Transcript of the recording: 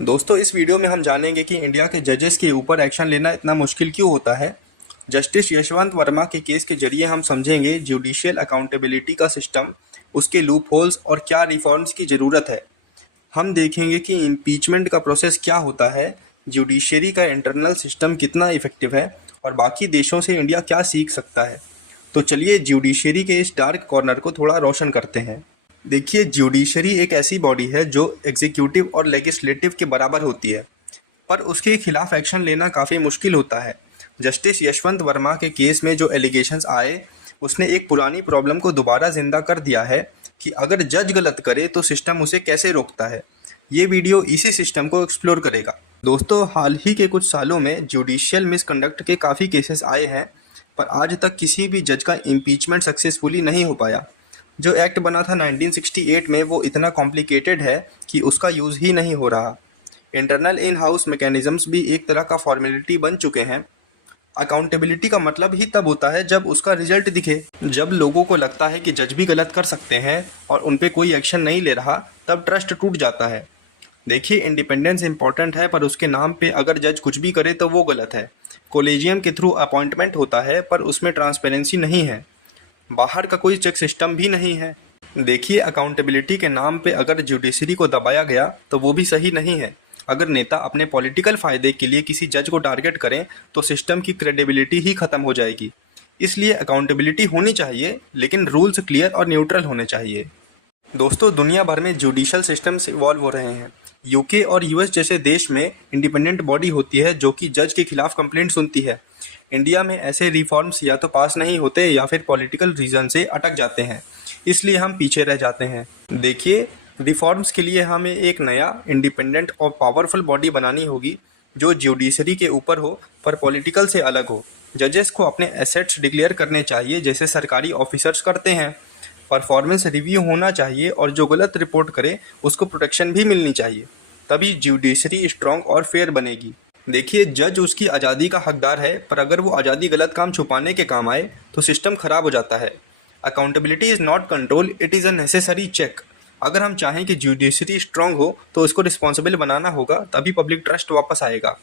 दोस्तों, इस वीडियो में हम जानेंगे कि इंडिया के जजेस के ऊपर एक्शन लेना इतना मुश्किल क्यों होता है। जस्टिस यशवंत वर्मा के केस के जरिए हम समझेंगे जुडिशियल अकाउंटेबिलिटी का सिस्टम, उसके लूप होल्स और क्या रिफॉर्म्स की ज़रूरत है। हम देखेंगे कि इम्पीचमेंट का प्रोसेस क्या होता है, जुडिशरी का इंटरनल सिस्टम कितना इफेक्टिव है और बाकी देशों से इंडिया क्या सीख सकता है। तो चलिए जुडिशरी के इस डार्क कॉर्नर को थोड़ा रोशन करते हैं। देखिए, ज्यूडिशरी एक ऐसी बॉडी है जो एग्जीक्यूटिव और लेजिस्लेटिव के बराबर होती है, पर उसके खिलाफ एक्शन लेना काफ़ी मुश्किल होता है। जस्टिस यशवंत वर्मा के केस में जो एलिगेशंस आए, उसने एक पुरानी प्रॉब्लम को दोबारा जिंदा कर दिया है कि अगर जज गलत करे तो सिस्टम उसे कैसे रोकता है। ये वीडियो इसी सिस्टम को एक्सप्लोर करेगा। दोस्तों, हाल ही के कुछ सालों में जुडिशियल मिसकंडक्ट के काफ़ी केसेस आए हैं, पर आज तक किसी भी जज का इम्पीचमेंट सक्सेसफुली नहीं हो पाया। जो एक्ट बना था 1968 में, वो इतना कॉम्प्लिकेटेड है कि उसका यूज़ ही नहीं हो रहा। इंटरनल इन हाउस मैकेनिज्म्स भी एक तरह का फॉर्मेलिटी बन चुके हैं। अकाउंटेबिलिटी का मतलब ही तब होता है जब उसका रिजल्ट दिखे। जब लोगों को लगता है कि जज भी गलत कर सकते हैं और उन पे कोई एक्शन नहीं ले रहा, तब ट्रस्ट टूट जाता है। देखिए, इंडिपेंडेंस इंपॉर्टेंट है, पर उसके नाम पे अगर जज कुछ भी करे तो वो गलत है। कोलेजियम के थ्रू अपॉइंटमेंट होता है, पर उसमें ट्रांसपेरेंसी नहीं है। बाहर का कोई चेक सिस्टम भी नहीं है। देखिए, अकाउंटेबिलिटी के नाम पे अगर जुडिशरी को दबाया गया तो वो भी सही नहीं है। अगर नेता अपने पॉलिटिकल फ़ायदे के लिए किसी जज को टारगेट करें तो सिस्टम की क्रेडिबिलिटी ही ख़त्म हो जाएगी। इसलिए अकाउंटेबिलिटी होनी चाहिए, लेकिन रूल्स क्लियर और न्यूट्रल होने चाहिए। दोस्तों, दुनिया भर में जुडिशल सिस्टम्स इवॉल्व हो रहे हैं। यूके और यूएस जैसे देश में इंडिपेंडेंट बॉडी होती है जो कि जज के खिलाफ कंप्लेंट सुनती है। इंडिया में ऐसे रिफॉर्म्स या तो पास नहीं होते या फिर पॉलिटिकल रीजन से अटक जाते हैं, इसलिए हम पीछे रह जाते हैं। देखिए, रिफॉर्म्स के लिए हमें एक नया इंडिपेंडेंट और पावरफुल बॉडी बनानी होगी जो जुडिशरी के ऊपर हो पर पॉलिटिकल से अलग हो। जजेस को अपने एसेट्स डिक्लेयर करने चाहिए जैसे सरकारी ऑफिसर्स करते हैं। परफॉर्मेंस रिव्यू होना चाहिए और जो गलत रिपोर्ट करे उसको प्रोटेक्शन भी मिलनी चाहिए। तभी जुडिशरी स्ट्रांग और फेयर बनेगी। देखिए, जज उसकी आज़ादी का हकदार है, पर अगर वो आज़ादी गलत काम छुपाने के काम आए तो सिस्टम खराब हो जाता है। Accountability is not control, it is a necessary check. अगर हम चाहें कि जुडिशरी स्ट्रांग हो तो इसको रिस्पॉन्सिबल बनाना होगा, तभी पब्लिक ट्रस्ट वापस आएगा।